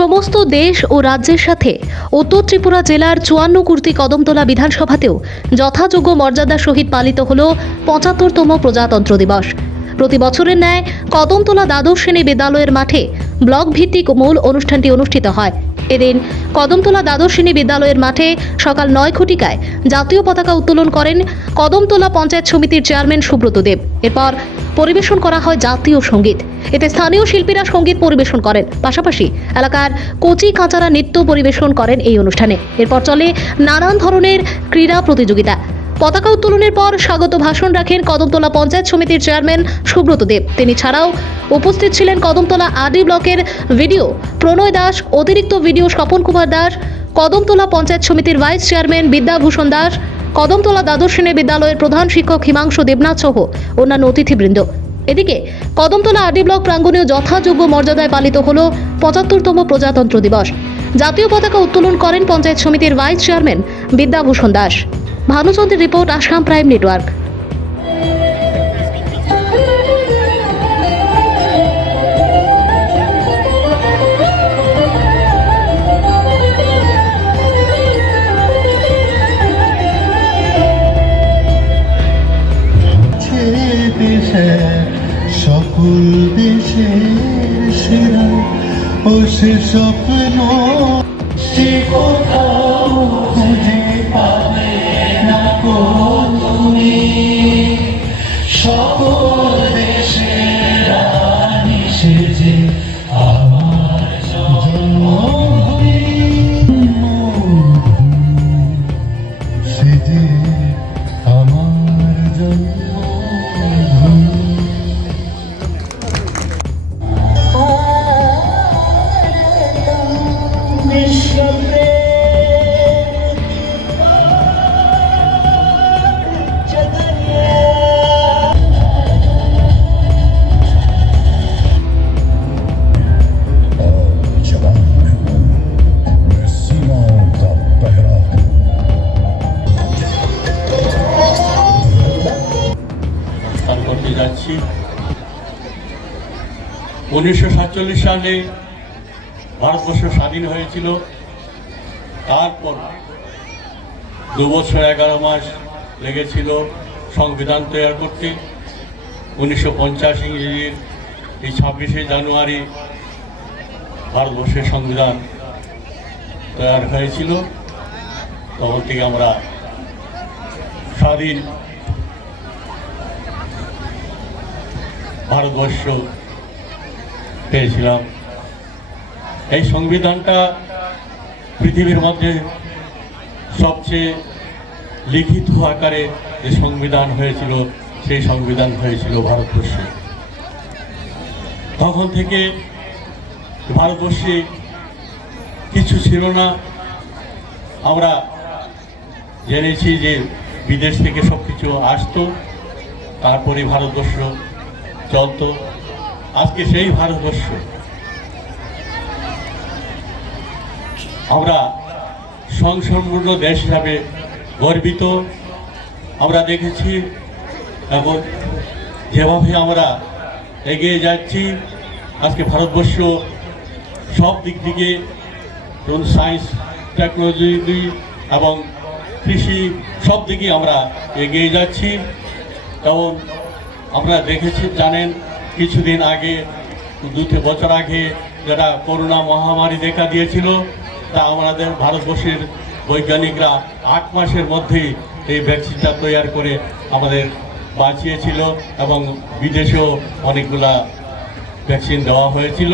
সমস্ত দেশ ও রাজ্যের সাথে উত্তর ত্রিপুরা জেলার 54 কুর্তি কদমতলা বিধানসভাতেও যথাযোগ্য মর্যাদার সহিত পালিত হল 75তম প্রজাতন্ত্র দিবস। প্রতি বছরের ন্যায় কদমতলা দ্বাদশ শ্রেণী বিদ্যালয়ের মাঠে ব্লক ভিত্তিক মূল অনুষ্ঠানটি অনুষ্ঠিত হয়। এদিন কদমতলা দ্বাদশ শ্রেণী বিদ্যালয়ের মাঠে সকাল 9 ঘটিকায় জাতীয় পতাকা উত্তোলন করেন কদমতলা পঞ্চায়েত সমিতির চেয়ারম্যান সুব্রত দেব। এরপর পরিবেশন করা হয় জাতীয় সঙ্গীত। এতে স্থানীয় শিল্পীরা সঙ্গীত পরিবেশন করেন, পাশাপাশি এলাকার কচি কাঁচারা নৃত্য পরিবেশন করেন এই অনুষ্ঠানে। এরপর চলে নানান ধরনের ক্রীড়া প্রতিযোগিতা। পতাকা উত্তোলনের পর স্বাগত ভাষণ রাখেন কদমতলা পঞ্চায়েত সমিতির চেয়ারম্যান সুব্রত দেব। তিনি ছাড়াও উপস্থিত ছিলেন কদমতলা আদি ব্লকের ভিডিও প্রণয় দাস, অতিরিক্ত ভিডিও স্বপন কুমার দাস, কদমতলা পঞ্চায়েত সমিতির ভাইস চেয়ারম্যান বিদ্যাভূষণ দাস, কদমতলা দ্বাদশ শ্রেণী বিদ্যালয়ের প্রধান শিক্ষক হিমাংশু দেবনাথ সহ অন্যান্য অতিথিবৃন্দ। এদিকে কদমতলা আদি ব্লক প্রাঙ্গণেও যথাযোগ্য মর্যাদায় পালিত হল 75তম প্রজাতন্ত্র দিবস। জাতীয় পতাকা উত্তোলন করেন পঞ্চায়েত সমিতির ভাইস চেয়ারম্যান বিদ্যাভূষণ দাস। ভানুচন্দ্রের রিপোর্ট, আসাম প্রাইম নেটওয়ার্ক। সকল দেশের সেরা ও সে স্বপ্ন সে কোথাও খুঁজে পাবে না গো তুমি। সকল দেশের রানী সেজে আমার জন্মভূমি সেজে আমার জন্মভূমি। যাচ্ছি 1947 সালে ভারতবর্ষ স্বাধীন হয়েছিল। তারপর 2 বছর 11 মাস লেগেছিল সংবিধান তৈরি করতে। 1950 ইংরেজির এই 26শে জানুয়ারি ভারতবর্ষের সংবিধান তৈরি হয়েছিল। তখন থেকে আমরা স্বাধীন ভারতবর্ষ পেয়েছিলাম। এই সংবিধানটা পৃথিবীর মধ্যে সবচেয়ে লিখিত আকারে যে সংবিধান হয়েছিল, সেই সংবিধান হয়েছিল ভারতবর্ষে। তখন থেকে ভারতবর্ষে কিছু ছিল না। আমরা জেনেছি যে বিদেশ থেকে সব কিছু আসতো, তারপরে ভারতবর্ষ চলতো। আজকে সেই ভারতবর্ষ আমরা স্বয়ংসম্পূর্ণ দেশ হিসাবে গর্বিত। আমরা দেখেছি এখন যেভাবে আমরা এগিয়ে যাচ্ছি, আজকে ভারতবর্ষ সব দিক থেকে সায়েন্স, টেকনোলজি এবং কৃষি সব দিকে আমরা এগিয়ে যাচ্ছি। কারণ আমরা দেখেছি, জানেন, কিছুদিন আগে 2 বছর আগে যারা করোনা মহামারী দেখা দিয়েছিল, তা আমাদের ভারতবর্ষের বৈজ্ঞানিকরা 8 মাসের মধ্যেই এই ভ্যাকসিনটা তৈরি করে আমাদের বাঁচিয়েছিল এবং বিদেশেও অনেকগুলা ভ্যাকসিন দেওয়া হয়েছিল।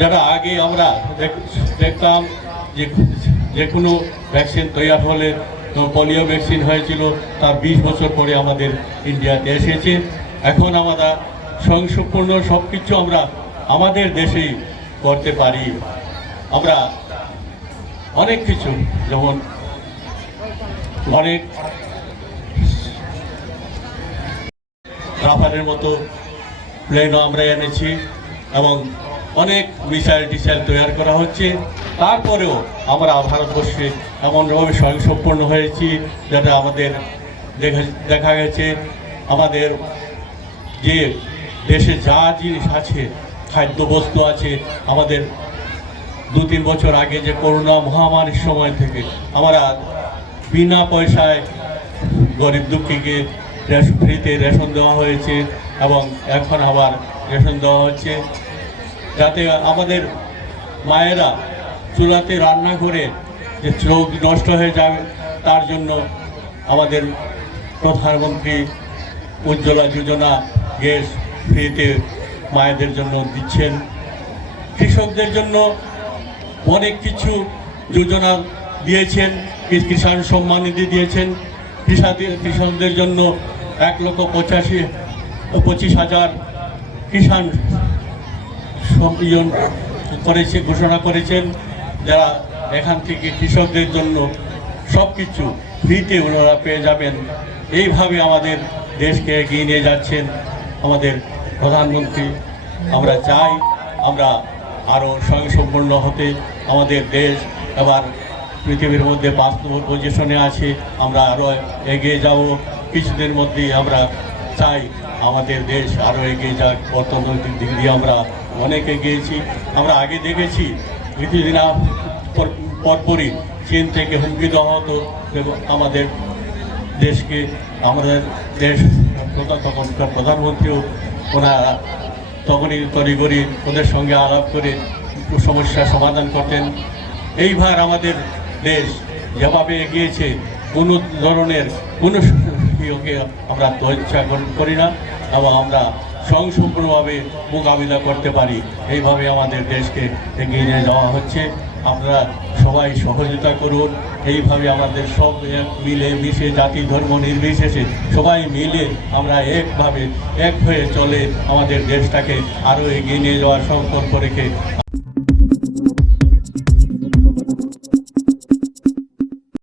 যারা আগে আমরা দেখতাম যে কোনো ভ্যাকসিন তৈরি হলে, পোলিও ভ্যাকসিন হয়েছিল, তার 20 বছর পরে আমাদের ইন্ডিয়াতে এসেছে। এখন আমরা স্বয়ংসম্পূর্ণ সব কিছু আমরা আমাদের দেশেই করতে পারি। আমরা অনেক কিছু, যেমন অনেক রাফালের মতো প্লেনও আমরা এনেছি এবং অনেক মিসাইল টিসাইল তৈরি করা হচ্ছে। তারপরেও আমরা ভারতবর্ষে এমনভাবে স্বয়ংসম্পূর্ণ হয়েছি যেটা আমাদের দেখা গেছে আমাদের যে দেশে যা জিনিস আছে, খাদ্যবস্তু আছে, আমাদের 2-3 বছর আগে যে করোনা মহামারীর সময় থেকে আমরা বিনা পয়সায় গরিব দুঃখীকে ফ্রিতে রেশন দেওয়া হয়েছে এবং এখন আবার রেশন দেওয়া হচ্ছে, যাতে আমাদের মায়েরা চুলাতে রান্না করে যে চৌক নষ্ট হয়ে যাবে তার জন্য আমাদের প্রধানমন্ত্রী উজ্জ্বলা যোজনা গ্যাস ফ্রিতে মায়েদের জন্য দিচ্ছেন। কৃষকদের জন্য অনেক কিছু যোজনা দিয়েছেন, কিষাণ সম্মান নিধি দিয়েছেন, কৃষকদের জন্য 1,25,000 কিষাণ সম্মান করেছে, ঘোষণা করেছেন, যারা এখান থেকে কৃষকদের জন্য সব কিছু ফ্রিতে ওনারা পেয়ে যাবেন। এইভাবে আমাদের দেশকে এগিয়ে নিয়ে যাচ্ছেন আমাদের প্রধানমন্ত্রী। আমরা চাই আমরা আরও স্বয়ংসম্পূর্ণ হতে। আমাদের দেশ এবার পৃথিবীর মধ্যে 5 নম্বর পজিশনে আছে, আমরা আরও এগিয়ে যাব। কিছুদিনের মধ্যেই আমরা চাই আমাদের দেশ আরও এগিয়ে যাক। অর্থনৈতিক দিক দিয়ে আমরা অনেক এগিয়েছি। আমরা আগে দেখেছি কিছুদিন পরপরই চীন থেকে হুমকি দেওয়া হতো আমাদের দেশকে। আমাদের দেশ তখনকার প্রধানমন্ত্রীও ওনারা তখনই তড়িঘড়ি ওদের সঙ্গে আলাপ করে সমস্যার সমাধান করতেন। এইবার আমাদের দেশ যেভাবে এগিয়েছে, কোনো ধরনের কোনো ইয়েকে আমরা তোচ্ছা করি না এবং আমরা স্বয়ংসম্পূর্ণভাবে মোকাবিলা করতে পারি। এইভাবে আমাদের দেশকে এগিয়ে নিয়ে যাওয়া হচ্ছে। আপনারা সবাই সহযোগিতা করুন। এইভাবে আমাদের সব মিলে মিশে জাতি ধর্ম নির্বিশেষে সবাই মিলে আমরা এক হয়ে চলে আমাদের দেশটাকে আরও এগিয়ে নিয়ে যাওয়ার সংকল্প রেখে